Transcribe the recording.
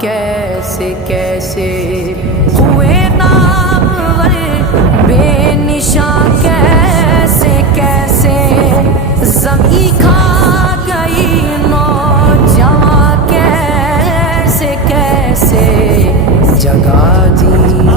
کیسے کیسے ہوئے نامور بے نشاں، کیسے کیسے زمین کھا گئی نوجواں، کیسے کیسے جگہ دی